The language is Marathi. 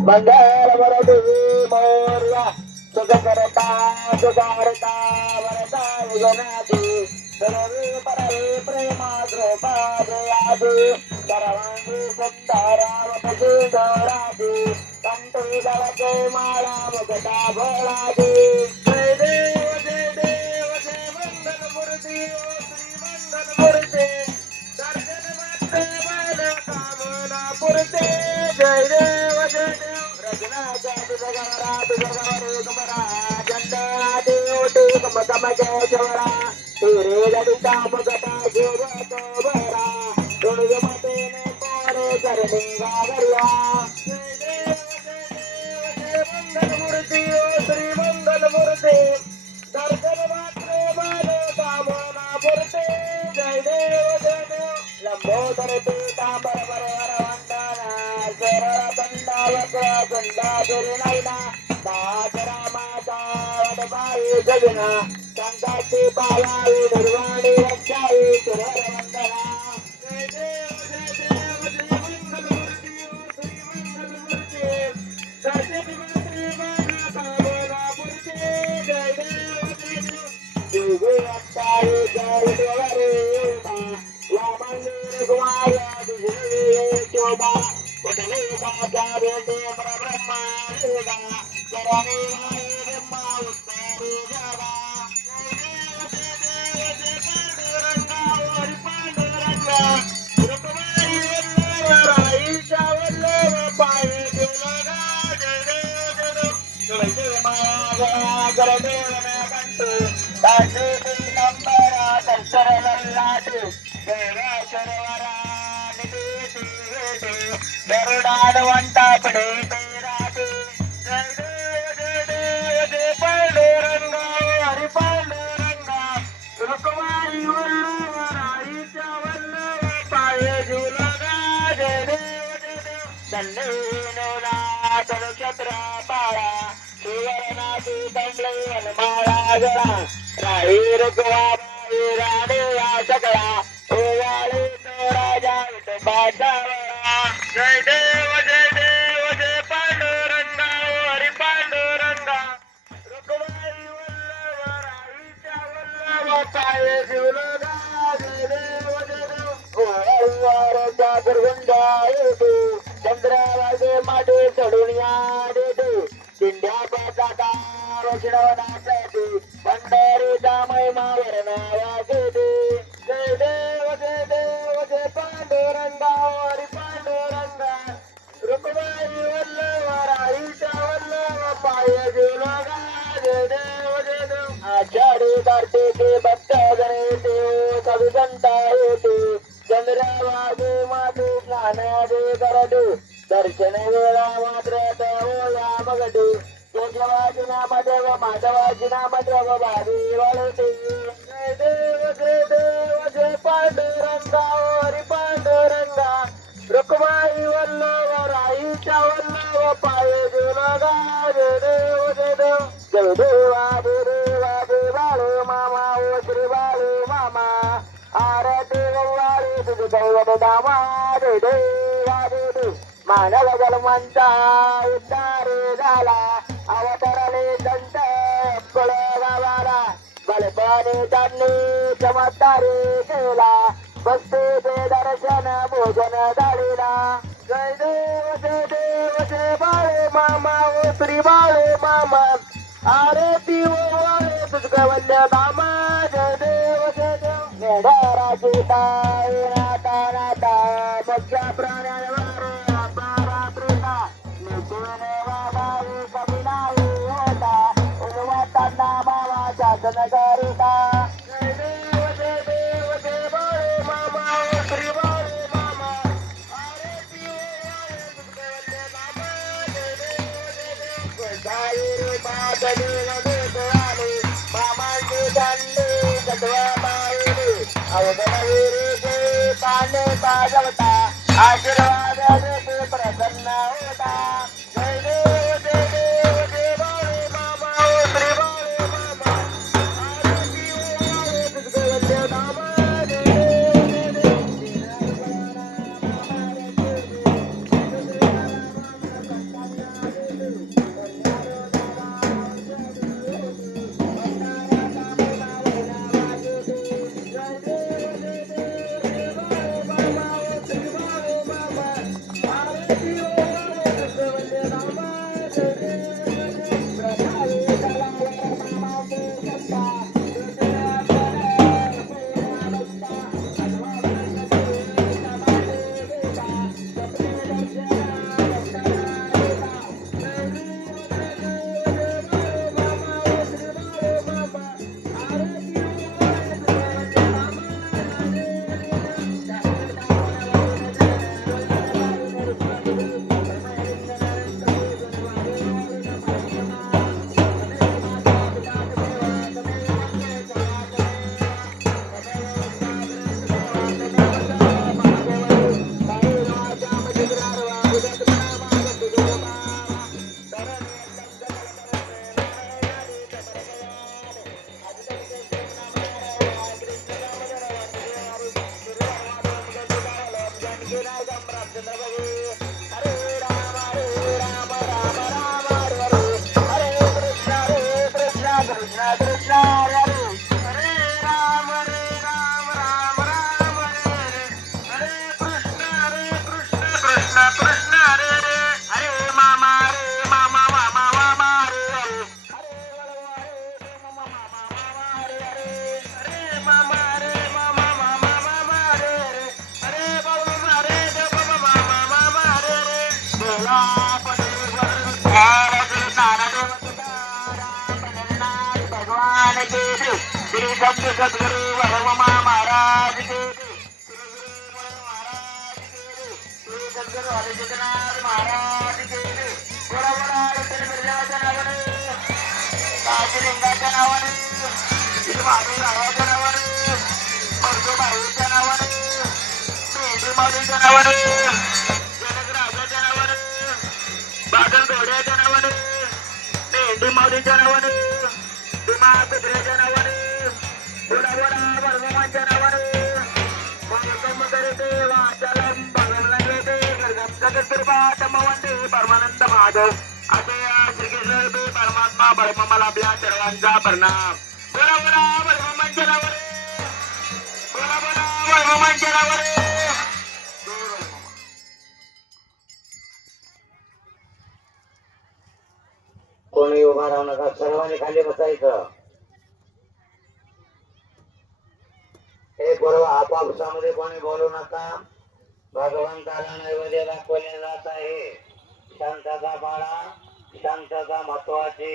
मंगल वरदे मोर्या सुख करता सुधारता वरदा युगनादी सर्वे परे प्रेमा द्रौपदयादी सर्वांगी सुंदरावती दोरादी कंठी गलके माला मुकुटा भोळादी जय देव जय मंगल मूर्ती ओ श्री मंगल मूर्ती दर्शन मात्र मन कामना पुरते जय देव रचनाच्या तुझगरा तुझगरे कमरा चंदना देवटी कम जय जवरा तेरे ललिता मगता जीव तो बरा तुझ मतेने कोरे करणे गागरिया जय देव मंगल मूर्ती ओ श्री मंगल मूर्ती दर्शन मात्र मन कामना पुरते जय देव लंबोदर पीतांबर वरवर वंदना सरळ दंडावत गंडाधर नयना दासरामाचा वडबाई जगना संताची पायावी निर्वाणी रक्षावी सुरर वंदना जय देव मंगल मूर्ती ओ श्री मंगल मूर्ती दर्शन मात्र मन कामना पुरते जय देव दिव्य अट्टाई जय देवरे या मंदिर गुवाया दिव्य शोभा कुठले बाजा बेटे परब्रह्मा रेगा चरणी वाय ब्रह्मा उत्तरी जावा जय पांडुरंगा हरी पांडुरंगा रुक्माई वल्लभ राईच्या वल्लभ पाये देवगा जय देव माया गरदेव न कंटू दासे नंबरा दर्शन लल्लाटे देवा शरवरा निदेती वेटे गरुडाडवंता पडे पेराटे जय देव जय पांडुरंगा हरी पांडुरंगा रुक्माई वल्लभ राईच्या वल्लभ पाये झुलगा जय देव दंडेनोला तनुक्षत्र पाळा सुवर्णाची दंडले हनुमाळा गळा राही रुकवा राणे या सगळा ओवाळी तो राजा विठोबाचा जय देव जय पांडुरंगा हरी पांडुरंगा रुक्माई वल्लभ राईच्या वल्लभ पाये झुलगा जय देव ओवाळीच्या दुर्गंधा येते चंद्रावागे माटे चढून या देते चिंध्या पाचा रोषणवनासाठी पंढरीचा महिमा वर्णावागेते जय देव जय पांडुरंगा हरी पांडुरंगा रुक्माई वल्लभ राईच्या वल्लभ पाये झुलगा जय देव आषाढी कार्तिके भक्त गणेते कविसंता येते चंद्रावागे माते स्नानादे करते दर्शन वेळा मात्र या मगटे केशवाची नामदेव माधवाची नामदेव भावी वळते जय देव जय पांडुरंगा हरी पांडुरंगा रुक्माई वल्लभ राईच्या वल्लभ पाये झुलगा जय देव देवा बाळू मामा ओ श्री बाळू मामा आरती वाळी तुझ दैवत दामा जय देवा मानव जन्मांचा उद्धार झाला अवतरले संत कुळ गावाला बलपाने त्यांनी चमत्कारी केला बसते दर्शन भोजन झालेला जय देव जय बाळे मामा ओ श्री बाळे मामा आरती वाळे तुझ वल्य दामा जय देव मेढराची ताई नाता नाता मध्या प्राण्या नगरिका जय देव जय बाळे मामा ओ श्री बाळे मामा आरती वाळे मामा जय देव जाई बादली नदे आले मामांची दंडे गडवा माळी अवघडवीर पाने पाजवता आशीर्वाद देते प्रसन्न होता जय देव जय बाळे मामा ओ श्री बाळे मामा श्री संत सद्गुरु बळवमा महाराज के श्री गुरु महाराज के श्री सद्गुरु हरिजनाथ महाराज के बोला बोला विठ्ठल बिरजाच्या नावाने काशीलिंगाच्या नावाने श्री महादेवरावाच्या नावाने परशुबाईच्या नावाने मेंढी माऊलीच्या नावाने जनकराजाच्या नावाने बादल घोड्याच्या नावाने मेंढी माऊलीच्या नावाने भीमा कुत्र्याच्या नावाने बोला बोला बळवमाच्या नावाने मनोकम करते वाचालम भगवलन येते जगद्गुरुपाठ वंदे परमानंद माधव असे श्रीकृष्ण परमात्मा बळवमाला आपल्या सर्वांचा प्रणाम बोला बोला बळवमाच्या नावाने बोला बोला बळवमाच्या नावाने कोणी उभा राहू नका सर्वांनी खाली बसायचं हे बरोबर आपापसामध्ये कोणी बोलू नका भगवंताला नैवेद्य दाखवले जात आहे शांतता पाळा शांतता महत्वाची